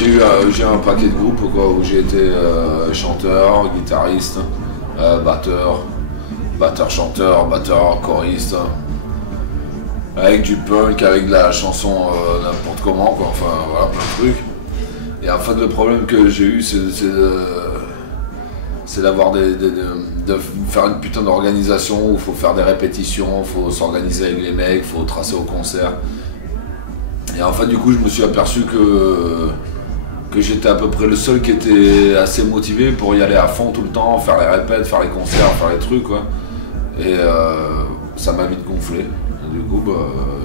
j'ai eu un paquet de groupes quoi, où j'ai été chanteur, guitariste, batteur-chanteur, batteur, choriste, avec du punk, avec de la chanson n'importe comment, quoi, enfin voilà, plein de trucs. Et en fait le problème que j'ai eu c'est d'avoir de faire une putain d'organisation où il faut faire des répétitions, il faut s'organiser avec les mecs, il faut tracer au concert. Et en fait du coup je me suis aperçu que j'étais à peu près le seul qui était assez motivé pour y aller à fond tout le temps, faire les répètes, faire les concerts, faire les trucs quoi. Et ça m'a vite gonflé. Et du coup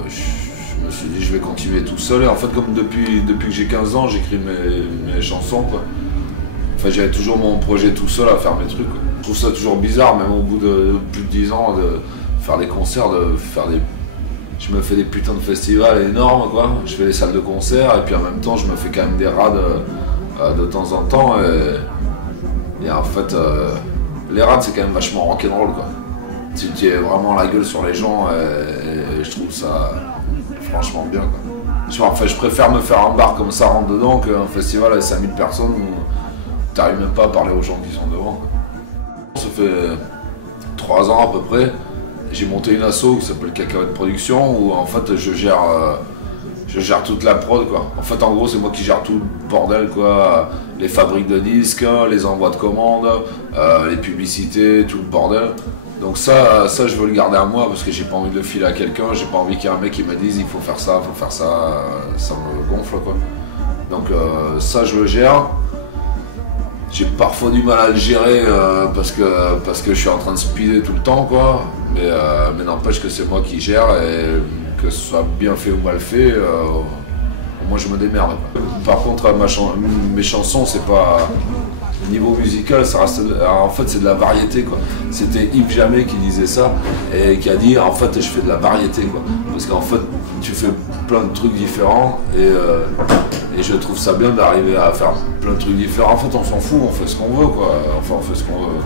je me suis dit je vais continuer tout seul. Et en fait comme depuis que j'ai 15 ans j'écris mes chansons quoi. Enfin j'avais toujours mon projet tout seul à faire mes trucs quoi. Je trouve ça toujours bizarre même au bout de plus de 10 ans de faire des concerts, je me fais des putains de festivals énormes quoi, je fais des salles de concert et puis en même temps je me fais quand même des rades de temps en temps et en fait les rades c'est quand même vachement rock'n'roll quoi. Tu es vraiment la gueule sur les gens et je trouve ça franchement bien quoi. Enfin, je préfère me faire un bar comme ça rentre dedans qu'un festival avec 5000 personnes où t'arrives même pas à parler aux gens qui sont devant quoi. Ça fait 3 ans à peu près. J'ai monté une asso qui s'appelle Cacahuète Production où en fait je gère toute la prod quoi. En fait en gros c'est moi qui gère tout le bordel quoi, les fabriques de disques, les envois de commandes, les publicités, tout le bordel. Donc ça je veux le garder à moi parce que j'ai pas envie de le filer à quelqu'un, j'ai pas envie qu'il y ait un mec qui me dise il faut faire ça, ça me gonfle quoi. Donc ça je le gère. J'ai parfois du mal à le gérer parce que je suis en train de speeder tout le temps quoi. Mais n'empêche que c'est moi qui gère et que ce soit bien fait ou mal fait, moi je me démerde. Par contre mes chansons c'est pas... Niveau musical, ça reste, en fait c'est de la variété quoi. C'était Yves Jamais qui disait ça et qui a dit en fait je fais de la variété quoi. Parce qu'en fait tu fais plein de trucs différents et je trouve ça bien d'arriver à faire plein de trucs différents. En fait on s'en fout, on fait ce qu'on veut quoi. Enfin on fait ce qu'on veut.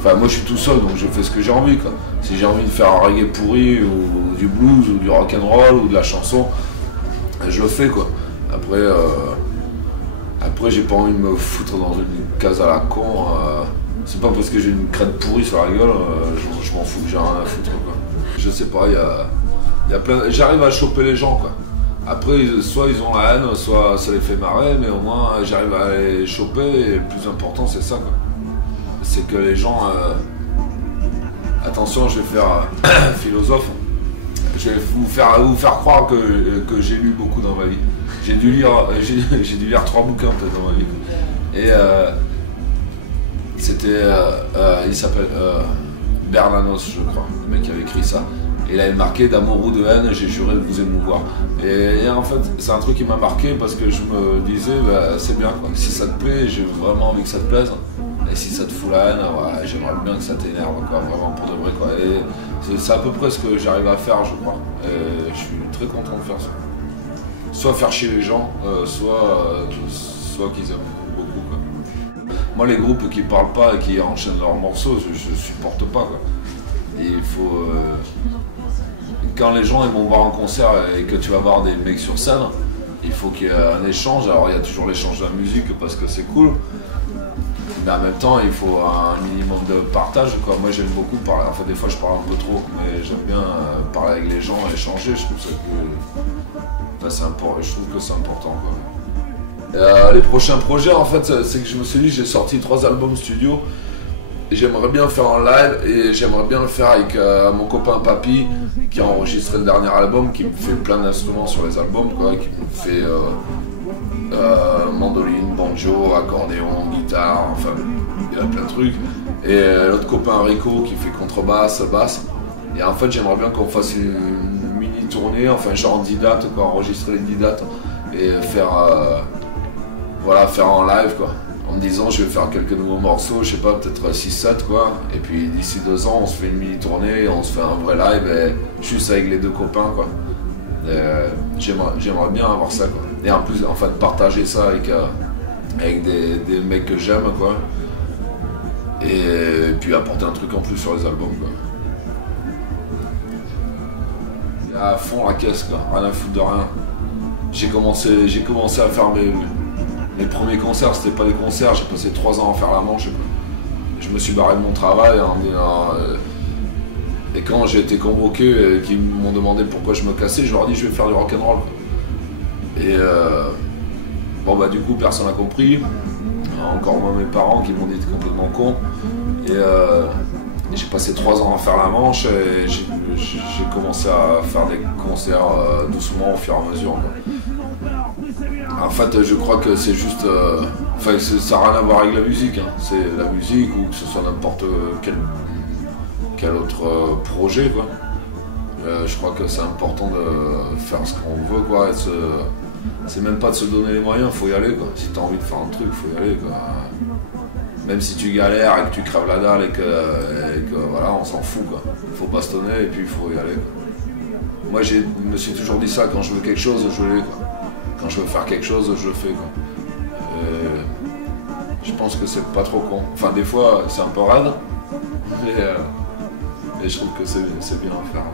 Enfin moi je suis tout seul donc je fais ce que j'ai envie quoi. Si j'ai envie de faire un reggae pourri ou du blues ou du rock'n'roll ou de la chanson, je le fais quoi. Après j'ai pas envie de me foutre dans une case à la con. C'est pas parce que j'ai une crête pourrie sur la gueule, je m'en fous, j'ai rien à foutre quoi. Je sais pas, il y a plein. J'arrive à choper les gens quoi. Après soit ils ont la haine, soit ça les fait marrer, mais au moins j'arrive à les choper et le plus important c'est ça quoi. C'est que les gens. Attention, je vais faire philosophe. Je vais vous faire croire que j'ai lu beaucoup dans ma vie. J'ai dû lire 3 bouquins peut-être dans ma vie. Et c'était, il s'appelle Bernanos je crois, le mec qui avait écrit ça. Et il avait marqué d'amour ou de haine, j'ai juré de vous émouvoir. Et en fait c'est un truc qui m'a marqué parce que je me disais bah, c'est bien quoi. Si ça te plaît, j'ai vraiment envie que ça te plaise. Et si ça te fout la haine, ouais, j'aimerais bien que ça t'énerve quoi, vraiment pour de vrai quoi. Et c'est à peu près ce que j'arrive à faire je crois. Et je suis très content de faire ça. Soit faire chier les gens, soit qu'ils aiment beaucoup quoi. Moi les groupes qui parlent pas et qui enchaînent leurs morceaux, je supporte pas quoi. Et il faut... quand les gens ils vont voir un concert et que tu vas voir des mecs sur scène, il faut qu'il y ait un échange. Alors il y a toujours l'échange de la musique parce que c'est cool. Mais en même temps, il faut un minimum de partage quoi. Moi j'aime beaucoup parler, enfin des fois je parle un peu trop, mais j'aime bien parler avec les gens, échanger, je trouve ça que... je trouve que c'est important quoi. Les prochains projets en fait, c'est que je me suis dit j'ai sorti 3 albums studio et j'aimerais bien faire un live et j'aimerais bien le faire avec mon copain Papy qui a enregistré le dernier album, qui me fait plein d'instruments sur les albums quoi, qui me fait mandoline, banjo, accordéon, guitare, enfin il y a plein de trucs. Et l'autre copain Rico qui fait contrebasse, basse. Et en fait j'aimerais bien qu'on fasse une mini tournée, enfin genre 10 dates quoi, enregistrer les 10 dates et faire en live quoi. En me disant je vais faire quelques nouveaux morceaux, je sais pas, peut-être 6-7 quoi. Et puis d'ici 2 ans on se fait une mini tournée, on se fait un vrai live et juste avec les 2 copains quoi. J'aimerais bien avoir ça quoi. Et en plus enfin de partager ça avec des mecs que j'aime quoi. Et puis apporter un truc en plus sur les albums quoi. À fond la caisse quoi, rien à foutre de rien. J'ai commencé à faire mes premiers concerts, c'était pas des concerts, j'ai passé 3 ans à faire la manche. Je me suis barré de mon travail en disant, et quand j'ai été convoqué et qu'ils m'ont demandé pourquoi je me cassais, je leur ai dit je vais faire du rock'n'roll. Et bon bah du coup personne n'a compris, encore moins mes parents qui m'ont dit t'es complètement con. Et j'ai passé 3 ans à faire la manche et j'ai commencé à faire des concerts doucement au fur et à mesure. En fait, je crois que c'est juste. Enfin, ça n'a rien à voir avec la musique. Hein. C'est la musique ou que ce soit n'importe quel autre projet, quoi. Je crois que c'est important de faire ce qu'on veut, quoi. C'est même pas de se donner les moyens, faut y aller, quoi. Si tu as envie de faire un truc, faut y aller, quoi. Même si tu galères et que tu crèves la dalle et que voilà, on s'en fout, quoi. Faut bastonner et puis il faut y aller, quoi. Moi, je me suis toujours dit ça, quand je veux quelque chose, je l'ai, quoi. Quand je veux faire quelque chose, je le fais, quoi. Je pense que c'est pas trop con. Enfin, des fois, c'est un peu raide, mais je trouve que c'est bien à faire.